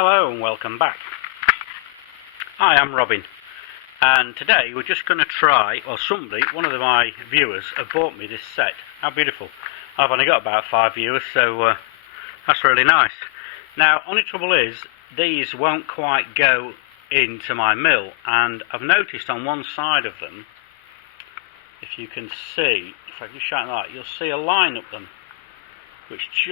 Hello and welcome back. Hi, I'm Robin, and today we're just going to try, or one of my viewers have bought me this set. How beautiful. I've only got about 5 viewers, so that's really nice. Now, only trouble is, these won't quite go into my mill, and I've noticed on one side of them, if you can see, if I can shine the light, you'll see a line up them,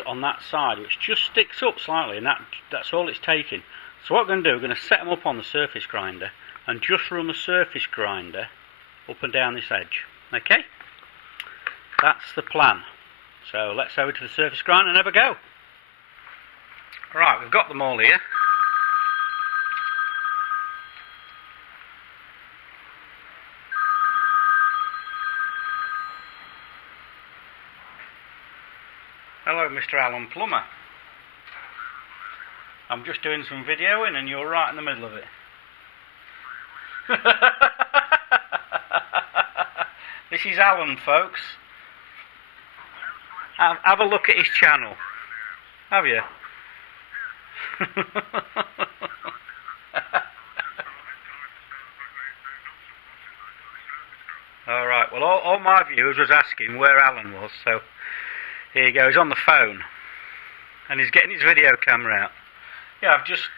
on that side, which just sticks up slightly, and that's all it's taking. So what we're going to do, we're going to set them up on the surface grinder and just run the surface grinder up and down this edge. Okay, that's the plan. So let's over to the surface grinder and have a go. Right, we've got them all here. Hello, Mr. Alan Plummer. I'm just doing some videoing and you're right in the middle of it. This is Alan, folks. Have a look at his channel. Have you? Alright, well all my viewers was asking where Alan was, so here he goes on the phone, and he's getting his video camera out. Yeah, I've just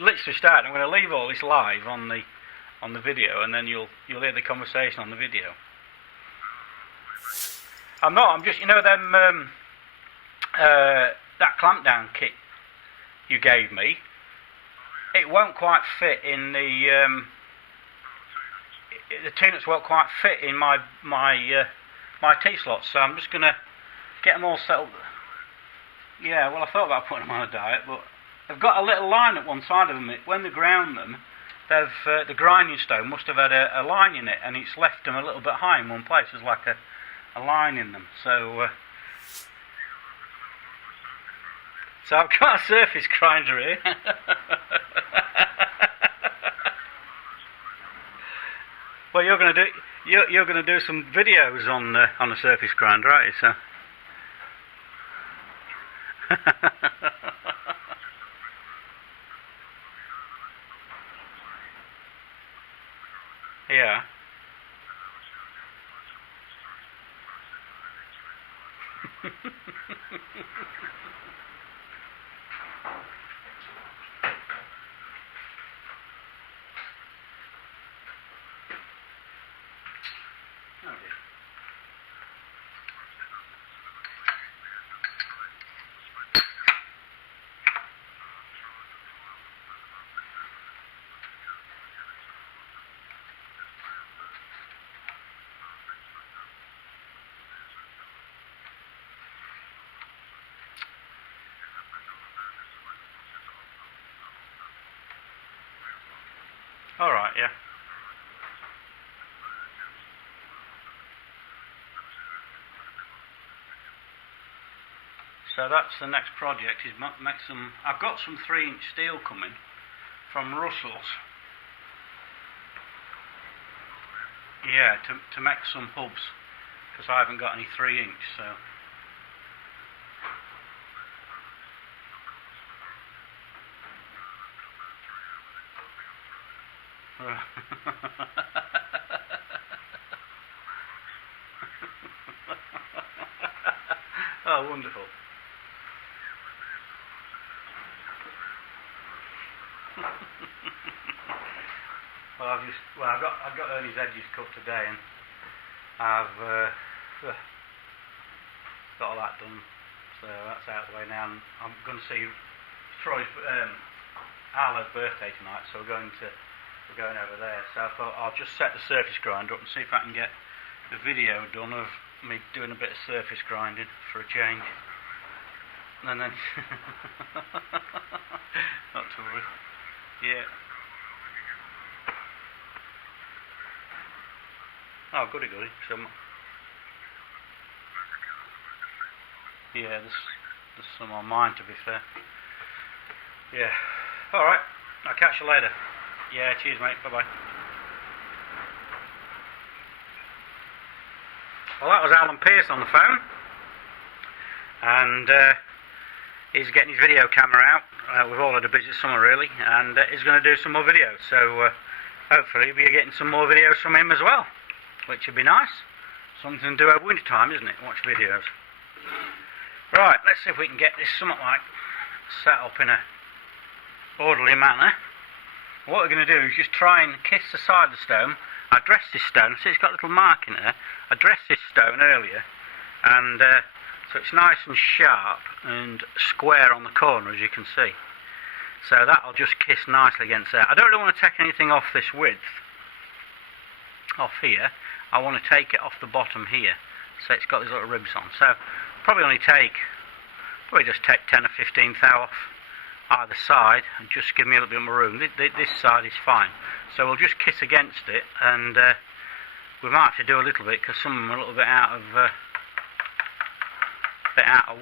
literally started. I'm going to leave all this live on the video, and then you'll hear the conversation on the video. I'm just, you know, them that clamp down kit you gave me. It won't quite fit in the T-nuts won't quite fit in my T-slots, so I'm just going to get them all settled. Yeah, well, I thought about putting them on a diet, but they've got a little line at one side of them. When they ground them, the grinding stone must have had a line in it, and it's left them a little bit high in one place. There's like a line in them. So I've got a surface grinder here. Well, you're going to do some videos on a surface grinder, aren't you? So. Yeah. Alright, yeah. So that's the next project, is make some. I've got some 3-inch steel coming from Russell's. Yeah, to make some hubs, because I haven't got any 3-inch, so. Oh, wonderful. Well, I've got Ernie's edges cut today, and I've got all that done, so that's out of the way now. And I'm going to see Troy's Arla's birthday tonight, so we're going over there. So I thought I'll just set the surface grinder up and see if I can get the video done of me doing a bit of surface grinding for a change. And then not to worry. Yeah. Oh, goody. Yeah, there's some on mine, to be fair. Yeah. Alright, I'll catch you later. Yeah, cheers, mate. Bye-bye. Well, that was Alan Pearce on the phone. And he's getting his video camera out. We've all had a busy summer really, and he's going to do some more videos. So hopefully we'll be getting some more videos from him as well, which would be nice. Something to do over winter time, isn't it? Watch videos. Right, let's see if we can get this somewhat like set up in a orderly manner. What we're going to do is just try and kiss the side of the stone. I dressed this stone, see it's got a little mark in there. I dressed this stone earlier, and so it's nice and sharp and square on the corner, as you can see. So that'll just kiss nicely against there. I don't really want to take anything off this width, off here. I want to take it off the bottom here, so it's got these little ribs on. So probably just take 10 or 15 thou off either side, and just give me a little bit more room. This side is fine, so we'll just kiss against it, and we might have to do a little bit because some of them are a little bit out of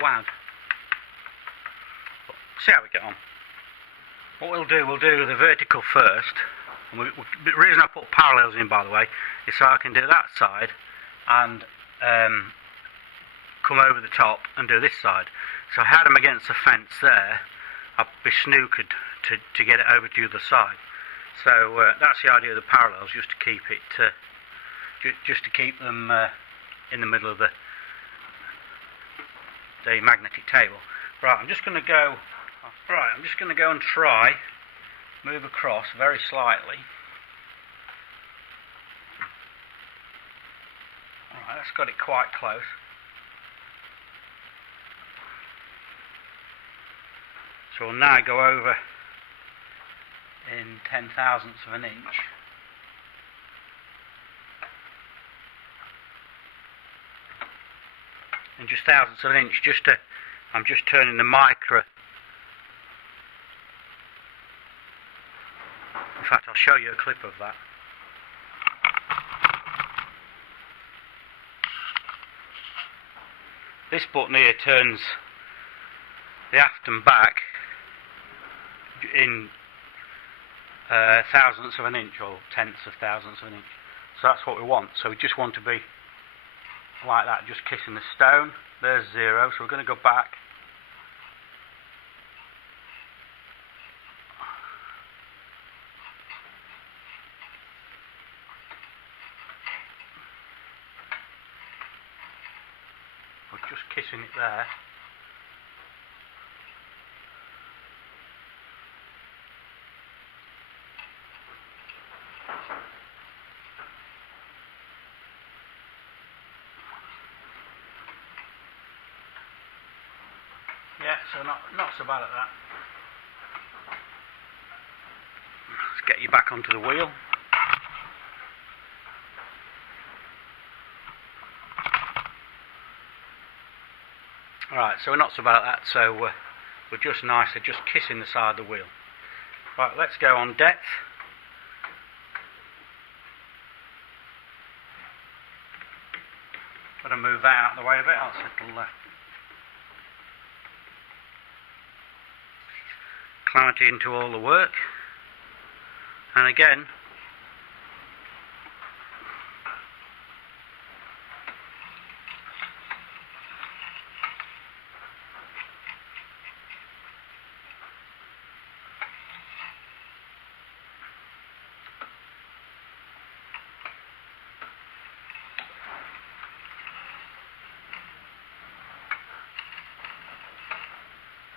whack. But see how we get on. What we'll do the vertical first. And the reason I put parallels in, by the way, is so I can do that side and come over the top and do this side. So I had them against the fence there. I'd be snookered to get it over to the other side. So that's the idea of the parallels, just to keep it, just to keep them in the middle of the magnetic table. Right, I'm just going to go. Right, I'm just going to go and try move across very slightly. Alright, that's got it quite close. So we'll now go over in 10,000ths of an inch. And just thousandths of an inch, I'm just turning the micro. In fact, I'll show you a clip of that. This button here turns the aft and back in thousandths of an inch, or tenths of thousandths of an inch. So that's what we want. So we just want to be like that, just kissing the stone. There's 0, so we're going to go back. We're just kissing it there. Yeah, so not so bad at that. Let's get you back onto the wheel. Alright, so we're not so bad at that, so we're just nicely just kissing the side of the wheel. Right, let's go on depth. Got to move that out of the way a bit, I'll settle clarity into all the work. And again,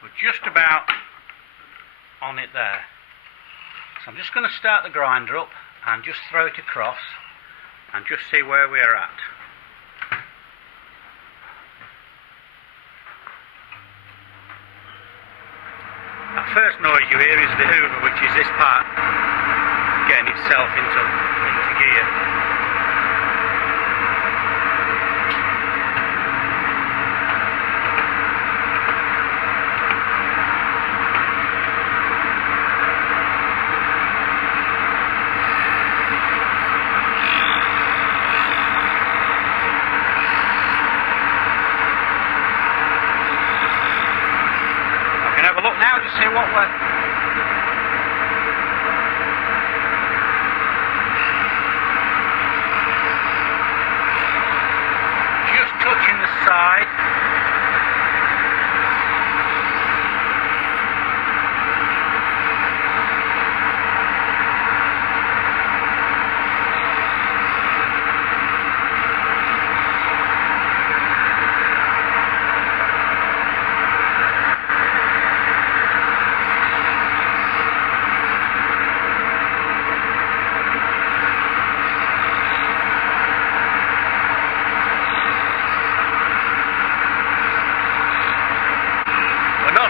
we're just about on it there. So I'm just going to start the grinder up and just throw it across and just see where we're at. That first noise you hear is the hoover, which is this part getting itself into gear. Have a look now, just see what we're... Just touching the side.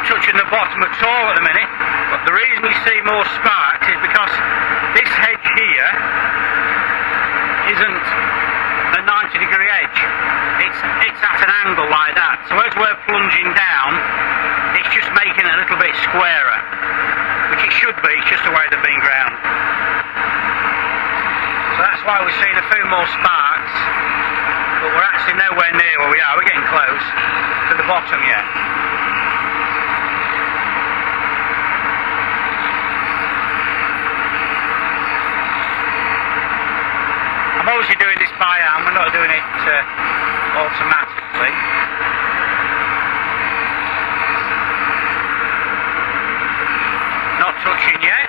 not touching the bottom at all at the minute, but the reason you see more sparks is because this hedge here isn't a 90-degree edge. It's at an angle like that. So as we're plunging down, it's just making it a little bit squarer, which it should be. It's just the way they've been ground. So that's why we're seeing a few more sparks, but we're actually nowhere near where we are. We're getting close to the bottom yet. I'm obviously doing this by hand, we're not doing it automatically. Not touching yet.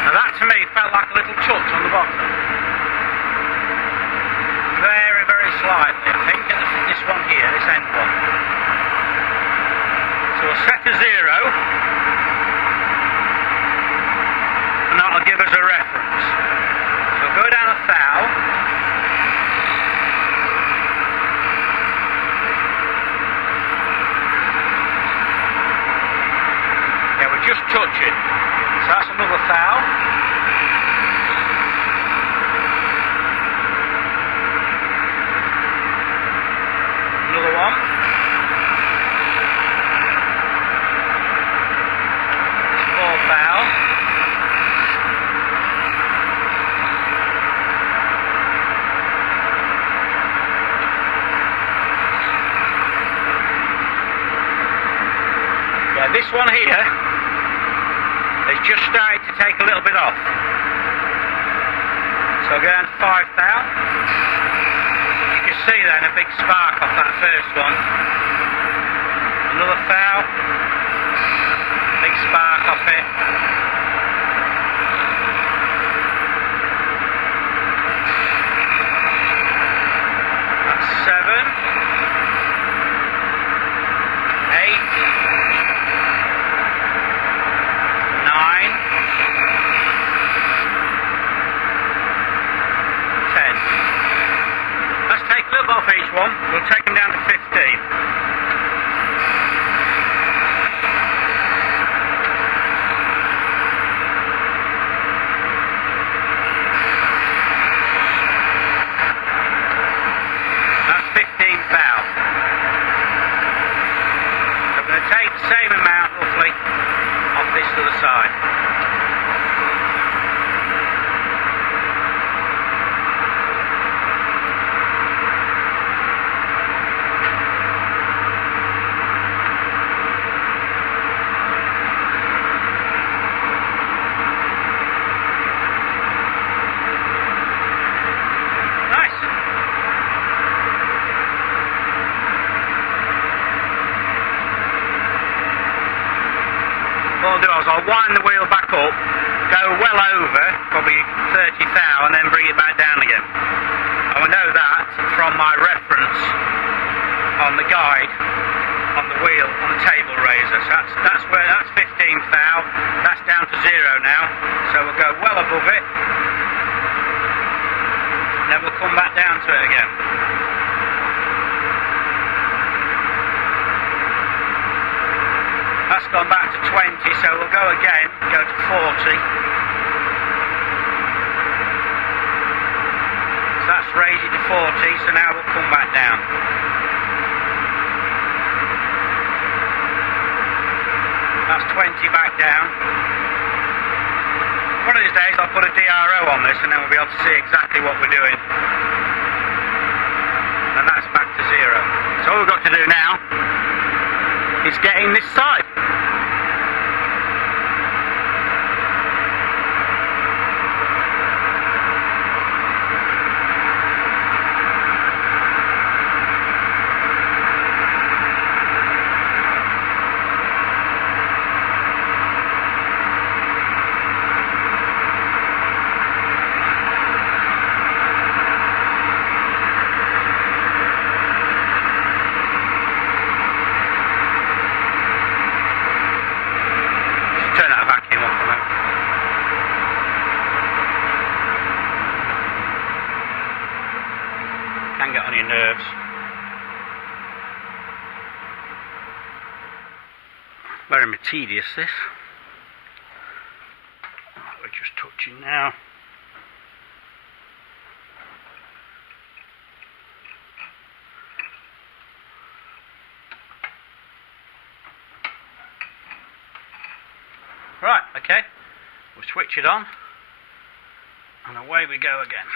Now that to me felt like a little touch on the bottom. Very, very slightly, I think, at this one here, this end one. So we'll set a 0, and that'll give us a reference. So we'll go down 1 thou. Yeah, we're just touching. So that's another thou. Another one. It's 4 thou. Yeah, this one here has just started to take a little bit off. So I'll go down to 5 thou. You can see then a big spark off that first one. Another thou. Big spark off it. That's 7. 8. 9. 10. Let's take a little bit off each one. We'll take them down to 15. That's 15 thou. So I'm going to take the same amount roughly off this to the side. Nice. What I'll do is I'll wind the wheel back up, go well over, probably 30 thou, and then bring it back down again. And we know that from my reference on the guide, on the wheel, on the table raiser. So that's 15 thou, that's down to 0 now. So we'll go well above it, and then we'll come back down to it again. That's gone back to 20, so we'll go again, go to 40. So that's raised it to 40, so now we'll come back down. That's 20 back down. One of these days I'll put a DRO on this and then we'll be able to see exactly what we're doing. And that's back to 0. So all we've got to do now is get in this side. Very tedious this. We're just touching now. Right, okay, we'll switch it on and away we go again.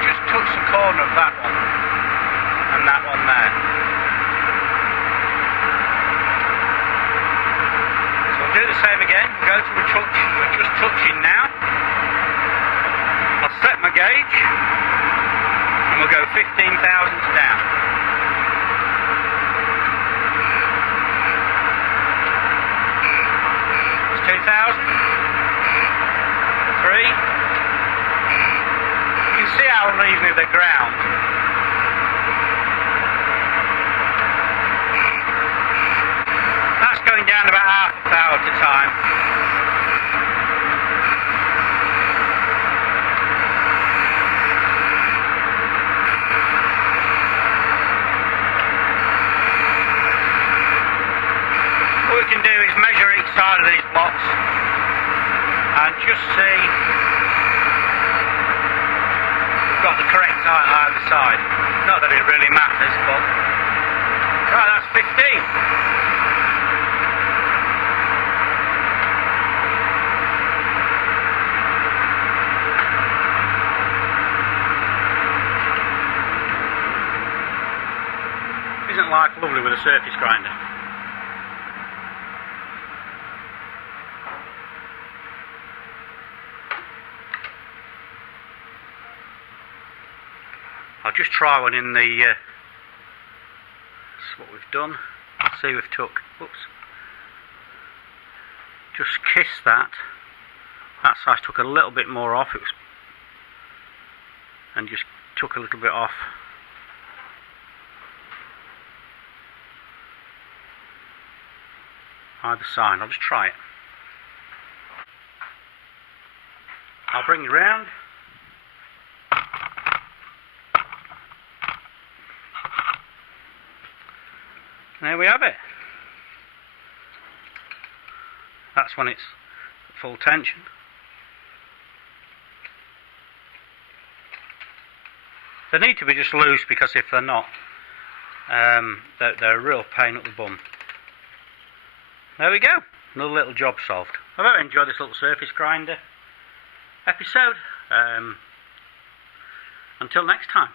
Just touch the corner of that one and that one there. So we'll do the same again. We'll go to a touch. We're just touching now. I'll set my gauge and we'll go 15 thousandths down. It's 2,000. 3. You can see how uneven the ground. That's going down about half a thou at a time. What we can do is measure each side of these blocks and just see got the correct height either side. Not that it really matters, but right, that's 15. Isn't life lovely with a surface grinder? I'll just try one in the, that's what we've done. See, we've took, whoops, just kiss that. That size took a little bit more off, it was, and just took a little bit off. Either side, I'll just try it. I'll bring it round. There we have it. That's when it's at full tension. They need to be just loose, because if they're not, they're a real pain up the bum. There we go. Another little job solved. I hope you enjoyed this little surface grinder episode. Until next time.